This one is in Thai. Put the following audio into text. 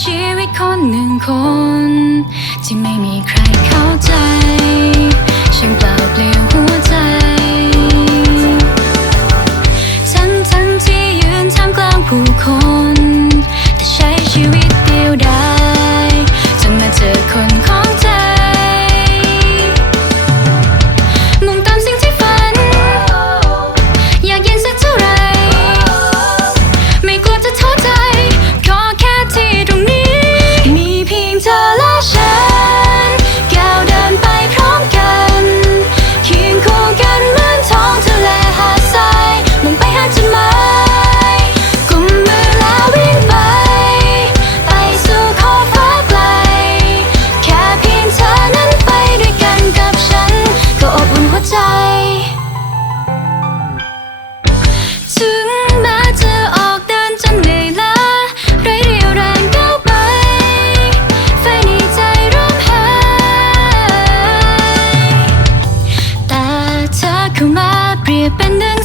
ชีวิตคนหนึ่งคน ที่ไม่มีใครเข้าใจฉันงเปล่าเปลี่ยวหัวใจ abandoned